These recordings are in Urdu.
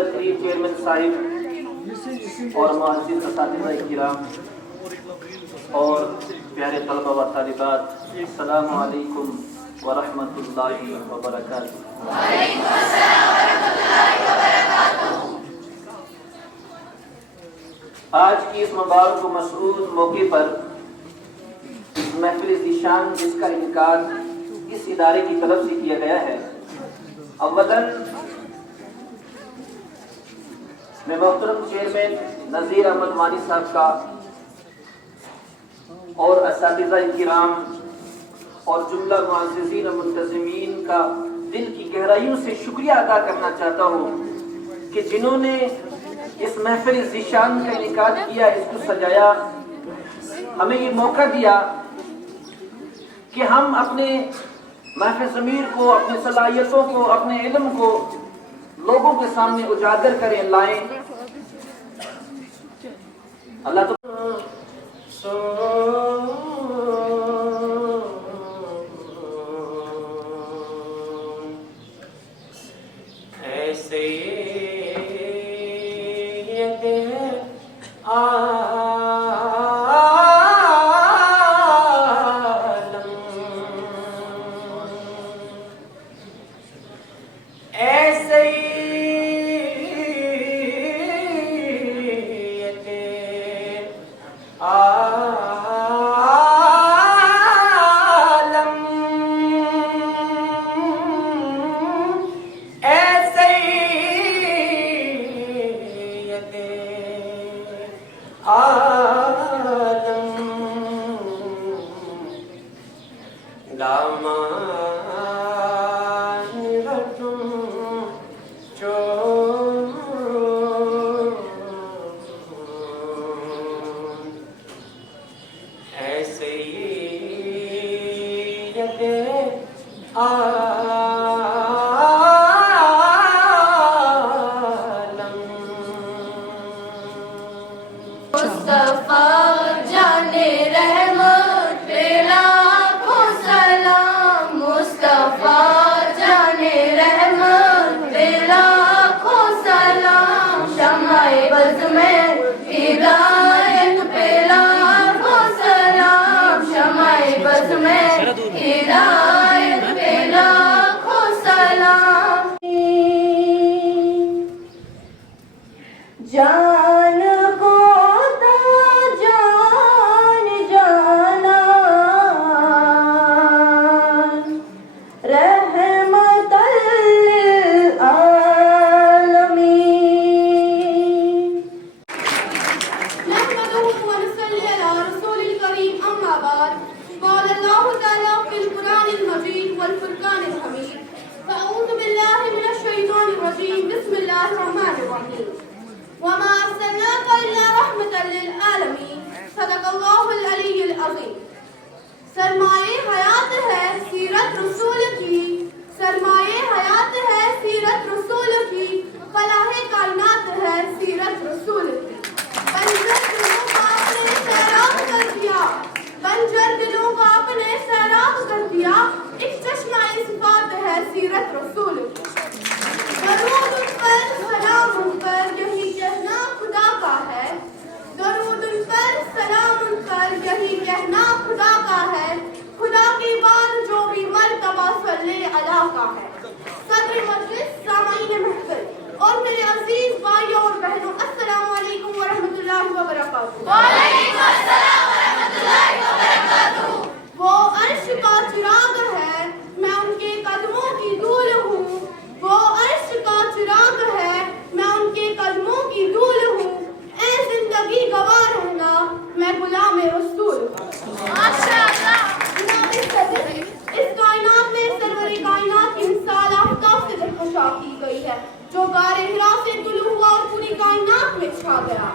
تقریب چیئرمین صاحب اور معزز اساتذہ کرام اور پیارے طلبہ و طالبات، السلام علیکم ورحمۃ اللہ وبرکاتہ۔ وعلیکم السلام ورحمۃ اللہ وبرکاتہ۔ آج کی اس مبارک و مسعود موقع پر اس محفل ذیشان جس کا انعقاد اس ادارے کی طرف سے کیا گیا ہے، اولاً میں محترم چیئرمین نذیر احمد وانی صاحب کا اور اساتذہ کرام اور جملہ معززین و منتظمین کا دل کی گہرائیوں سے شکریہ ادا کرنا چاہتا ہوں کہ جنہوں نے اس محفل ذیشان کا انعقاد کیا، اس کو سجایا، ہمیں یہ موقع دیا کہ ہم اپنے محفل ضمیر کو، اپنی صلاحیتوں کو، اپنے علم کو لوگوں کے سامنے اجاگر کریں، لائیں۔ اللہ تو جان کو تو جان جانا، رحمت للعالمین۔ نحمده ونصلي على رسول الكريم، اما بعد، قال الله تعالى في القرآن المجيد والفرقان الحميد، فأعوذ بالله من الشيطان الرجيم، بسم الله الرحمن الرحيم، وما أرسلناك إلا رحمة للعالمين، صدق اللہ العلی العظیم۔ سرمایہ حیات ہے سیرت رسول کی، سرمایہ حیات ہے سیرت رسول کی، فلاح کائنات ہے سیرت رسول کی۔ بنجر دلوں کا اپنے سیراب کر دیا، بنجر دلوں کا اپنے سیراب کر دیا، ایک چشمہ صفات ہے سیرت رسول کی۔ درود ان پر سلام ان پر یہی کہنا خدا کا ہے، درود ان پر سلام ان پر یہی کہنا خدا کا ہے، خدا کی بات جو بھی مرتبہ صلی اللہ کا ہے۔ صدر مجلس، سامعین محفل اور میرے عزیز بھائیوں اور بہنوں، السلام علیکم ورحمۃ اللہ وبرکاتہ۔ وعلیکم السلام ورحمۃ اللہ وبرکاتہ۔ وہ عرش کا چراغ ہے، میں ان کے قدموں کی دھول ہوں، وہ عرش کا چراغ ہے، میں ان کے قدموں کی دھول ہوں، اے زندگی گواہ رہنا، میں غلام رسول ہوں۔ ماشاءاللہ۔ جناب صدر، اس کائنات میں سرور کائنات کی مثال آفتاب سے درخشاں کی گئی ہے، جو غار حرا سے طلوع ہوا اور پوری کائنات میں چھا گیا۔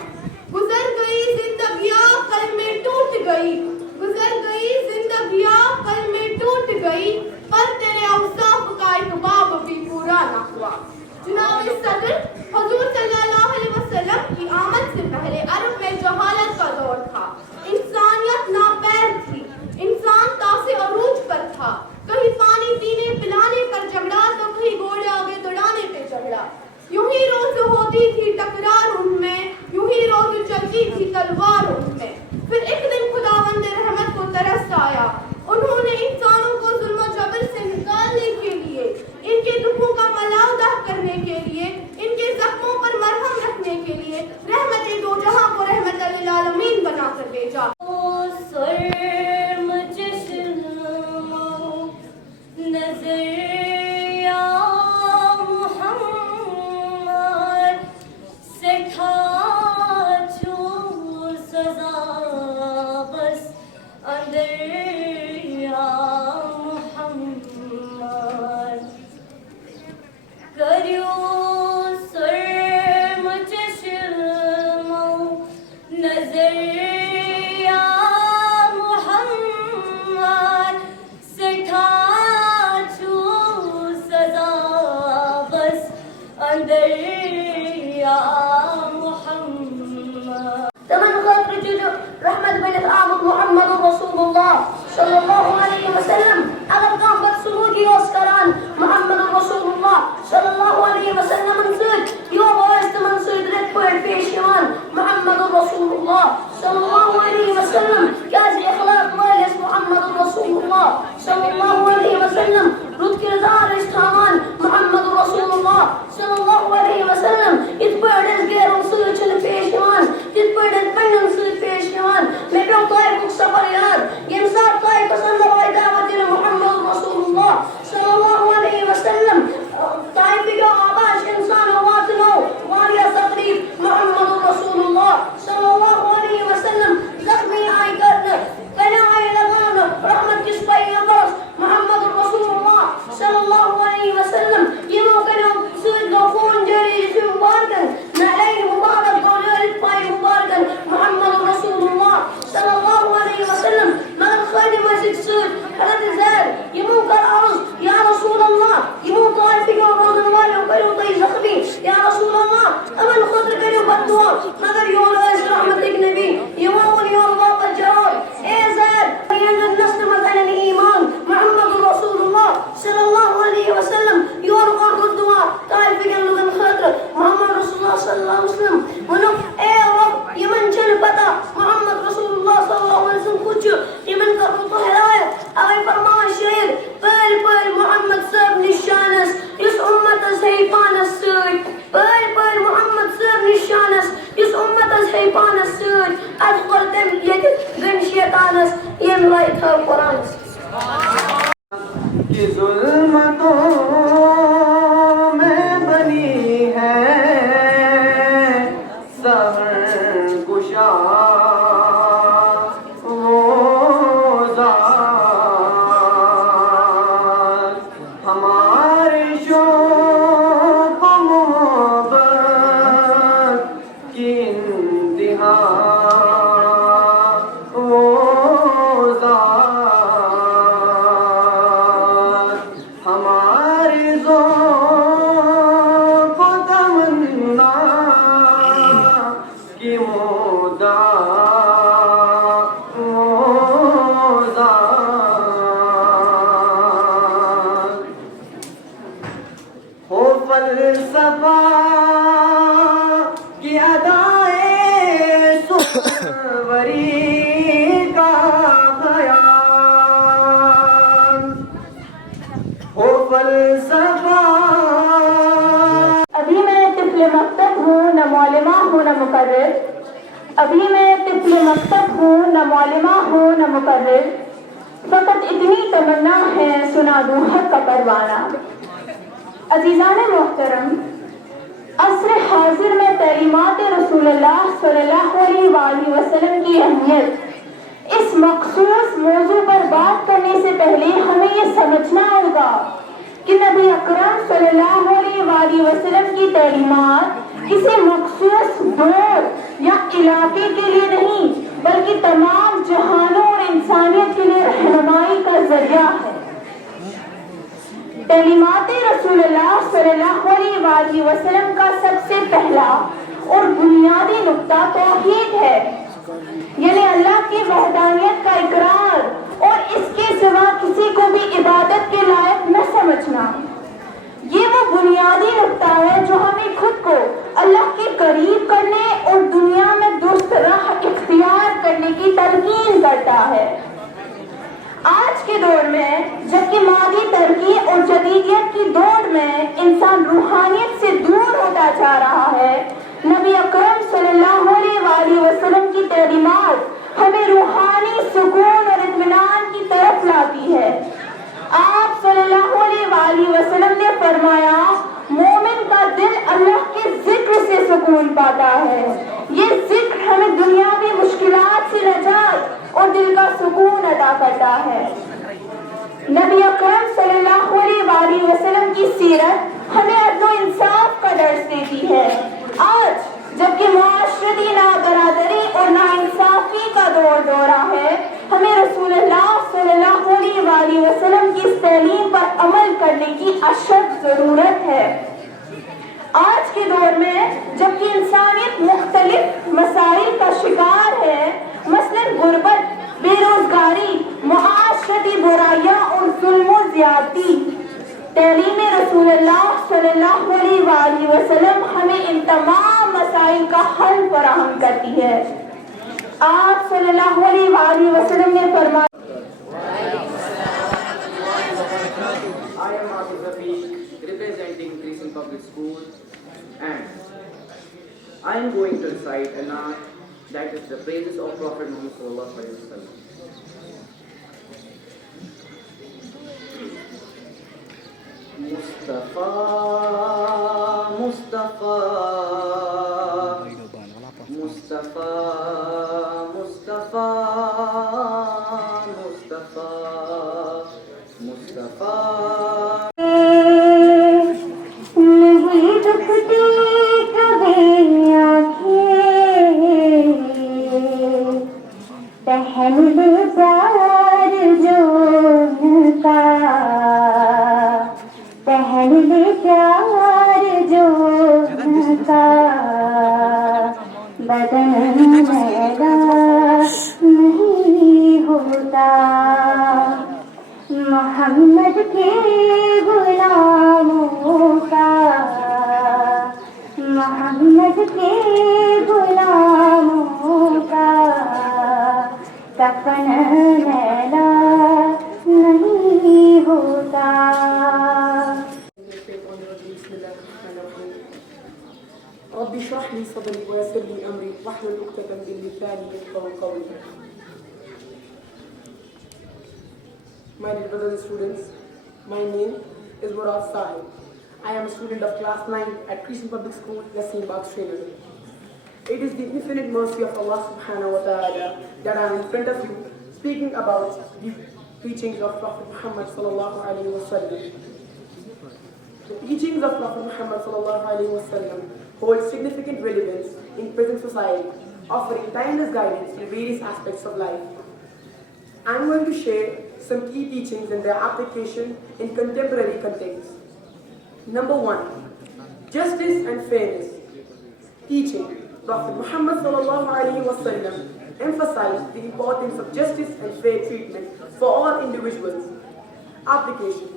گزر گئی زندگیاں کل میں ٹوٹ گئی، گزر گئی زندگیاں کل میں ٹوٹ گئی، پر تیرے اوصاف کا ایک باب بھی پورا نہ ہوا۔ جناب صدر، حضور صلی اللہ علیہ وسلم کی آمد سے پہلے عرب میں جہالت کا دور تھا، انسانیت ناپید تھی، انسان تاس عروج پر تھا، کہیں پانی پینے پلانے پر جھگڑا تو کہیں گھوڑے آگے دوڑانے پہ جھگڑا، یوں ہی روز ہو ہوتی تھی تکرار ان میں، یوں ہی روز چلتی تھی تلوار ان میں۔ پھر ایک دن خداوند رحمت کو ترس آیا، انہوں نے انسانوں کو ظلم و جبر سے نکالنے کے لیے، ان کے دکھوں کا ملاودہ کرنے کے لیے، ان کے زخموں پر مرہم رکھنے کے لیے رحمت دو جہاں کو رحمت للعالمین بنا کر بھیجا۔ رحمت بنت آمد محمد رسول اللہ صلی اللہ علیہ وسلم اگر کانٛہہ بدسلوٗکی اوس کران محمد رسول اللہ صلی اللہ علیہ وسلمن سۭتۍ یوٚب ٲسۍ تِمن سۭتۍ رٕتۍ پٲٹھۍ پیش یِوان محمد رسول اللہ صلی اللہ علیہ وسلم کیٛازِ اخلاق وٲلۍ ٲسۍ محمد رسول اللہ صلی اللہ علیہ وسلم رُت کِردار ٲسۍ تھاوان محمد رسول اللہ صلی اللہ علیہ وسلم یِتھ پٲٹھۍ أسۍ غیرن سۭتۍ چھِنہٕ پیش یِوان تِتھ پٲٹھۍ أسۍ پننٮ۪ن سۭتۍ پیش یِوان۔ مےٚ پیوٚو طائفُک سفر یاد ییٚمہِ ساتہٕ طائفس انٛدر آیہِ دعوت دِنہٕ محمد رسول اللہ صلی اللہ علیہ وسلم طائفٕکیو آباش انسانو واتنوو واریاہ تکلیف محمد رسول اللہ صلی اللہ علیہ وسلم زخمی آیہِ کرنہٕ کنہِ آیہِ لگاونہٕ رحمت کِس پیغمبرس محمد رسول اللہ صلی اللہ علیہ وسلم یِمو کنیو سۭتۍ گوٚو خوٗن جٲری جسم مبارکن نعلین مبارک گوٚو لٲرِتھ پایہِ مبارکن محمد رسول اللہ صلی اللہ علیہ وسلم مگر خٲدِم ٲسِکھ سۭتۍ حضرت زید یِمو کٔر عرض یا رسول اللہ یِمو طائفٕکیو روزن والیو کٔرِو تُہۍ زخمی یا رسول اللہ یِمن خٲطرٕ کٔرِو بددعا مگر یورٕ ٲسۍ رحمتٕکۍ نبی یِمو ووٚن یورٕ واپس جواب اے زید یِہنٛدِس نسلہِ منٛز اَنن ایمان محمد رسول اللہ صلی اللہ علیہ وسلم یورٕ کوٚر رُت دعا طائفٕکٮ۪ن لُکن خٲطرٕ محمد رسول اللہ صلی اللہ علیہ وسلم ووٚنُکھ اے رۄب یِمن چھنہٕ پتہ محمد رسول اللہ صلی اللہ علیہ وسلم کُس چھُ یِمن کٔرٕو تُہۍ ہدایت اوے فرماوان شٲعر پٲلۍ پٲلۍ محمد صٲب نِشانس یُس اُمتس ہیٚیہِ پانس سۭتۍ پٲلۍ پٲلۍ محمد صٲب نِشانس یُس اُمتس ہیٚیہِ پانس سۭتۍ ادٕ کوٚر تٔمۍ ییٚتہِ گٔنۍ شیطانس ییٚمہِ لایہِ تھٲو قرآنس کہ ظلمتوں میں بنی ہے سحر گشا وہ ذات ہمارے شوق و محبت کی انتہا وہ ذات ہمارے ذوق و تمنا کی مدعا وہ ذات ہو فلسفہ کی ادائے سوری کا خیال ہو فلسفہ ابھی میں طفل مکتب ہوں نہ معلمہ ہوں نہ مقرر ابھی میں طفل مکتب ہوں نہ معلمہ ہوں نہ مقرر فقط اتنی تمنا ہے سنا دوں حق کا پروانہ۔ عزیزان محترم، عصر حاضر میں تعلیمات رسول اللہ صلی اللہ علیہ وآلہ وسلم کی اہمیت اس مخصوص موضوع پر بات کرنے سے پہلے ہمیں یہ سمجھنا ہوگا کہ نبی اکرم صلی اللہ علیہ وآلہ وسلم کی تعلیمات کسی مخصوص دور یا علاقے کے لیے نہیں بلکہ تمام جہانوں اور انسانیت کے لیے رہنمائی کا ذریعہ ہے۔ تعلیمات رسول اللہ صلی اللہ علیہ وآلہ وسلم کا سب سے پہلا اور بنیادی نقطہ توحید ہے، یعنی اللہ کی وحدانیت کا اقرار اور اس کے سوا کسی کو بھی عبادت کے لائق نہ سمجھنا۔ یہ وہ بنیادی نقطہ ہے جو ہمیں خود کو اللہ قریب کرنے اور دنیا میں درست راہ اختیار کرنے کی تلقین کرتا ہے۔ آج کے دور میں جبکہ مادی ترقی اور جدیدیت کی دوڑ میں انسان روحانیت سے دور ہوتا جا رہا ہے، نبی اکرم صلی اللہ علیہ وآلہ وسلم کی تعلیمات ہمیں روحانی سکون اور اطمینان کی طرف لاتی ہے۔ آپ صلی اللہ علیہ وآلہ وسلم نے فرمایا، مومن کا دل اللہ کے ذکر سے سکون پاتا ہے۔ یہ ذکر ہمیں دنیاوی مشکلات سے نجات اور دل کا سکون عطا کرتا ہے۔ نبی اکرم صلی اللہ علیہ وآلہ وسلم کی سیرت ہمیں عدل و انصاف کا درس دیتی ہے۔ آج جبکہ معاشرتی نابرادری اور ناانصافی کا دورہ ہے، ہمیں رسول اللہ صلی اللہ علیہ وآلہ وسلم کی اس تعلیم پر عمل کرنے کی اشد ضرورت ہے۔ آج کے دور میں جبکہ انسانیت مختلف مسائل کا شکار ہے، مثلاً غربت، بے روزگاری، معاشرتی برائیاں اور ظلم و زیادتی، تعلیم رسول اللہ صلی اللہ علیہ وآلہ وسلم ہمیں ان تمام مسائل کا حل فراہم کرتی ہے۔ آپ صلی اللہ علیہ وآلہ وسلم نے فرمایا، I am Hafiz Rafiq, representing Crescent Public School, and I am going to recite a naat that is the praises of Prophet Muhammad sallallahu alaihi wasallam. Mustafa, Mustafa, Mustafa, Mustafa, Mustafa, Mustafa. نہیں دکھتی کبھی آنکھیں، پہن دے پیار جو ان کا، پہن دے پیار جو ان کا، بدن میرا نہیں ہوتا، محمد کے غلاموں کا، محمد کے غلاموں کا کفن میلا نہیں ہوتا۔ رب اشرح لي صدري ويسر لي امري واحلل عقدة من لساني يفقهوا قولي. My dear brothers and students, my name is Murad Sahib. I am a student of class 9 at Crescent Public School, Yasin Bagh, Srinagar. It is the infinite mercy of Allah subhanahu wa ta'ala that I am in front of you speaking about the teachings of Prophet Muhammad sallallahu alaihi wasallam. The teachings of Prophet Muhammad sallallahu alaihi wasallam hold significant relevance in present society, offering timeless guidance in various aspects of life. I am going to share some key teachings and their application in contemporary context. Number 1, justice and fairness. Teaching. Prophet Muhammad sallallahu alaihi wasallam emphasized the importance of justice and fair treatment for all individuals. Application.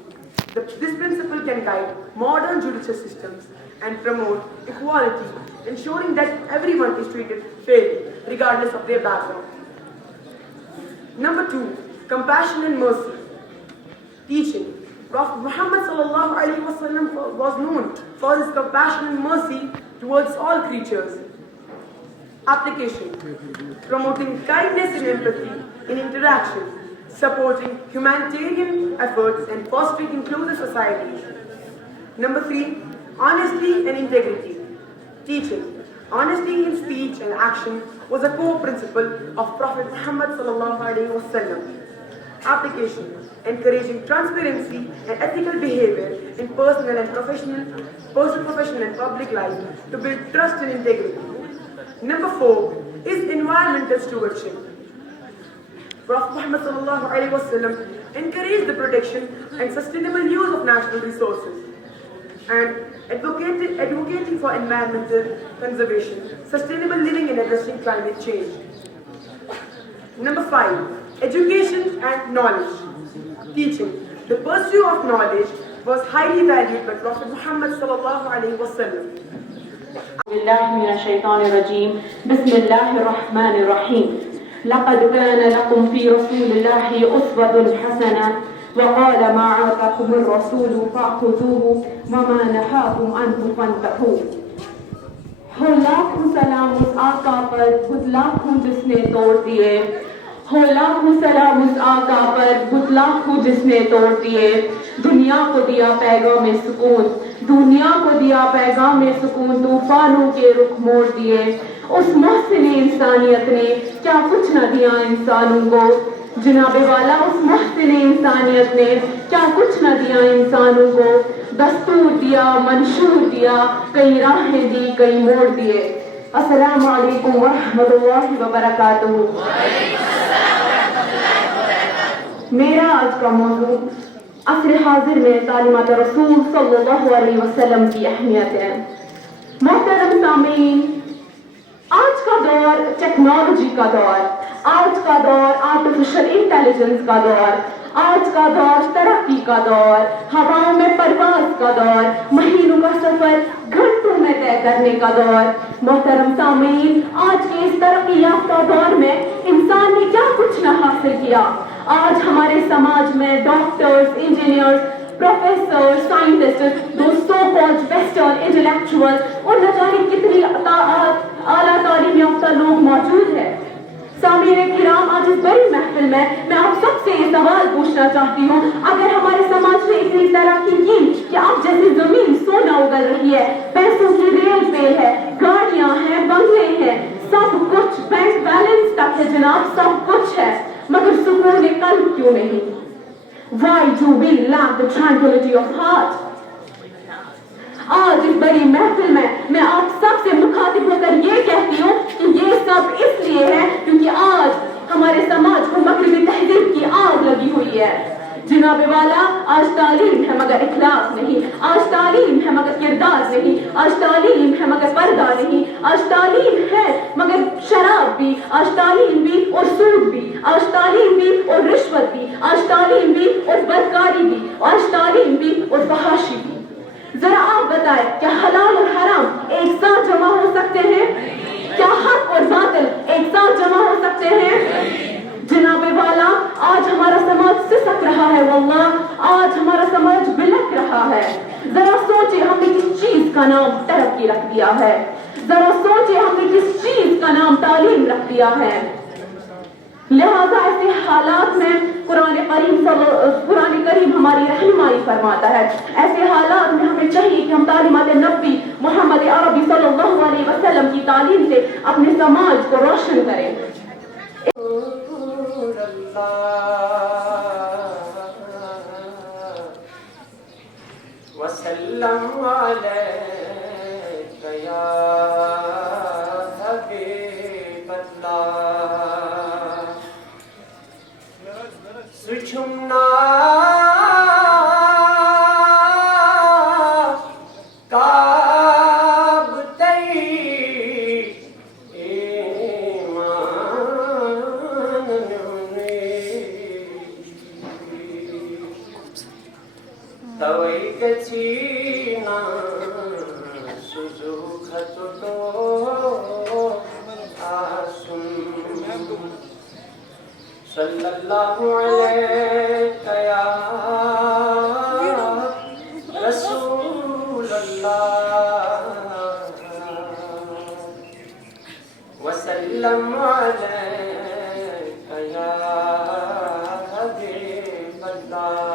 This principle can guide modern judicial systems and promote equality, ensuring that everyone is treated fairly, regardless of their background. Number 2, compassion and mercy. Teaching. Prophet Muhammad sallallahu alaihi wasallam was known for his compassion and mercy towards all creatures. Application. Promoting kindness and empathy in interaction, supporting humanitarian efforts and fostering inclusive societies. Number 3, honesty and integrity. Teaching. Honesty in speech and action was a core principle of Prophet Muhammad sallallahu alaihi wasallam. Application. Encouraging transparency and ethical behavior in personal, professional and public life to build trust and integrity. Number 4 is environmental stewardship. Prophet Muhammad sallallahu alaihi wasallam encouraged the protection and sustainable use of natural resources and advocating for environmental conservation, sustainable living and addressing climate change. Number 5, education and knowledge. Teaching. The pursuit of knowledge was highly valued by Prophet Muhammad sallallahu alaihi wasallam. بالله من الشيطان الرجيم بسم الله الرحمن الرحيم لقد كان لكم في رسول الله أسوة حسنة وقال ما آتاكم الرسول فخذوه وما نهاكم عنه فانتهوا. ہو لاکھوں سلام اس آقا پر خود لاکھوں جس نے توڑ دیے. ہو لاکھوں سلام اس آقا پر خود لاکھوں جس نے توڑ دیے. دنیا کو دیا پیغام سکون, دنیا کو دیا پیغام سکون, طوفانوں کے رخ موڑ دیے. اس محسن انسانیت نے کیا کچھ نہ دیا انسانوں کو. جناب والا اس محسن انسانیت نے کیا کچھ نہ دیا انسانوں کو. دستور دیا, منشور دیا, کئی راہیں دی, کئی موڑ دیے. السلام علیکم ورحمۃ اللہ وبرکاتہ. میرا آج کا موضوع عصر حاضر میں تعلیمات رسول صلی اللہ علیہ وسلم کی اہمیت ہے. محترم سامعین, آج کا دور ٹیکنالوجی کا دور, آج کا دور آرٹیفیشل انٹیلیجنس کا دور, آج کا دور ترقی کا دور, ہواؤں میں پرواز کا دور, مہینوں کا سفر گھنٹوں میں طے کرنے کا دور. محترم سامعین, آج کے اس ترقی یافتہ دور میں انسان نے کیا کچھ نہ حاصل کیا. آج ہمارے سماج میں ڈاکٹرز, انجینئرز, پروفیسر, سائنٹسٹ, دوستوں کالڈ ویسٹرن انٹلیکچوئل اور نہ جانے کتنی اعلیٰ تعلیم یافتہ لوگ موجود ہیں. سامعین کرام, آج اس بڑی محفل میں آپ سب سے یہ سوال پوچھنا چاہتی ہوں, اگر ہمارے سماج نے اتنی ترقی کی کہ اب جیسے زمین سونا اگل رہی ہے, پیسوں کی ریل پہ ہے, گاڑیاں ہیں, بنگلے ہیں, سب کچھ, بینک بیلنس تک ہے جناب, سب کچھ ہے, مگر سکون قلب کیوں نہیں؟ Why do we lack the tranquility of heart? آج اس بڑی محفل میں آپ سب سے مخاطب ہو کر یہ کہتی ہوں کہ یہ سب اس لیے ہے کیونکہ آج ہمارے سماج کو مغربی تہذیب کی آگ لگی ہوئی ہے. جناب والا, آج تعلیم ہے مگر اخلاق نہیں, آج تعلیم ہے مگر کردار نہیں, آج تعلیم ہے مگر پردہ نہیں, آج تعلیم ہے مگر شراب بھی, آج تعلیم بھی اور سود بھی, آج تعلیم بھی اور رشوت بھی, آج تعلیم بھی اور بدکاری بھی, آج تعلیم بھی اور فحاشی بھی. ذرا آپ بتائیں, کیا حلال اور حرام ایک ساتھ جمع ہو سکتے ہیں؟ کیا حق اور باطل ایک ساتھ جمع ہو سکتے ہیں؟ جناب والا, آج ہمارا سماج سسک رہا ہے, واللہ آج ہمارا سماج بلک رہا ہے. ذرا سوچے ہم نے کس چیز کا نام ترقی رکھ دیا ہے, ذرا سوچے ہم نے کس چیز کا نام تعلیم رکھ دیا ہے. لہذا ایسے حالات میں قرآن کریم ہماری رہنمائی فرماتا ہے. ایسے حالات میں ہمیں چاہیے کہ ہم تعلیمات نبی محمد عربی صلی اللہ علیہ وسلم کی تعلیم سے اپنے سماج کو روشن کریں. وسلم علیک یا حبیب اللہ, سچمنا کعب تی ایمان توئی گچینا سوزو کھتو تو آسن صلی اللہ علیہ یا رسول اللہ وسلم علیہ یا حبیب اللہ.